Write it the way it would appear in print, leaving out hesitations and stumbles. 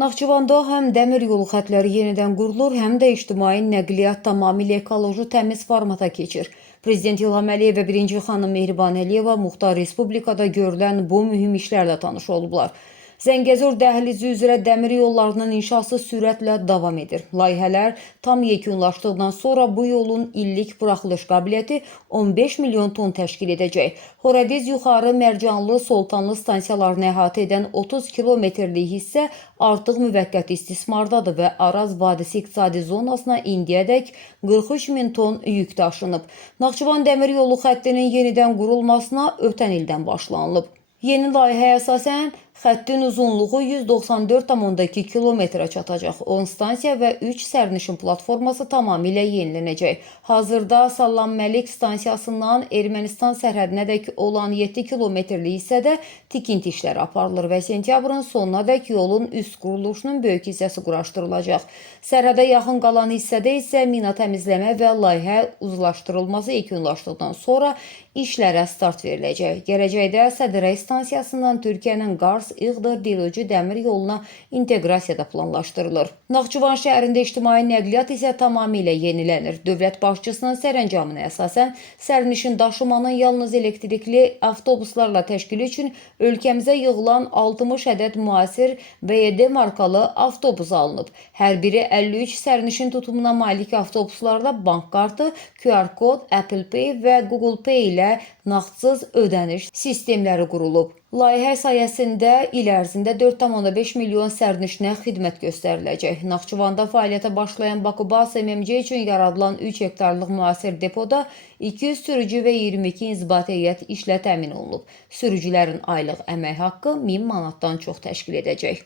Naxçıvanda həm dəmir yolu xətləri yenidən qurulur, həm də ictimai nəqliyyat tamamilə ekoloji təmiz formata keçir. Prezident İlham Əliyev və birinci xanım Mehriban Əliyeva Muxtar Respublikada görülən bu mühüm işlərlə tanış olublar. Zəngəzur dəhlizi üzrə dəmir yollarının inşası sürətlə davam edir. Layihələr tam yekunlaşdıqdan sonra bu yolun illik buraxılış qabiliyyəti 15 milyon ton təşkil edəcək. Horadiz yuxarı Mərcanlı, Soltanlı stansiyalarını əhatə edən 30 kilometrlik hissə artıq müvəqqəti istismardadır və Araz Vadisi iqtisadi zonasına indiyədək 43 min ton yük daşınıb. Naxçıvan dəmir yolu xəttinin yenidən qurulmasına ötən ildən başlanılıb. Yeni layihəyə əsasən xəttin uzunluğu 194,2 kilometrə çatacaq. 10 stansiya və 3 sərnişin platforması tamamilə yenilənəcək. Hazırda Sallam Məlik stansiyasından Ermənistan sərhədinədək olan 7 kilometrlik hissədə tikinti işləri aparılır və sentyabrın sonunadək yolun üst quruluşunun böyük hissəsi quraşdırılacaq. Sərhədə yaxın qalan hissədə isə mina təmizləmə və layihə uzlaşdırılması yekunlaşdıqdan sonra işlərə start veriləcək. Gələcəkdə Sədrəy stansiyasından Türkiyənin Qars, İğdır, Dilocu dəmir yoluna inteqrasiyada planlaşdırılır. Naxçıvan şəhərində ictimai nəqliyyat isə tamamilə yenilənir. Dövlət başçısının sərəncamına əsasən sərnişin daşımanın yalnız elektrikli avtobuslarla təşkili üçün ölkəmizə yığılan 60 ədəd müasir BYD markalı avtobus alınıb. Hər biri 53 sərnişin tutumuna malik avtobuslarda bank kartı, QR kod, Apple Pay və Google Pay ilə nağdsız ödəniş sistemləri qurulub. Layihə sayəsində il ərzində 4,5 milyon sərnişinə xidmət göstəriləcək. Naxçıvanda fəaliyyətə başlayan Bakubas MMC üçün yaradılan 3 hektarlıq müasir depoda 200 sürücü və 22 inzibati heyət işlə təmin olunub. Sürücülərin aylıq əmək haqqı 1000 manatdan çox təşkil edəcək.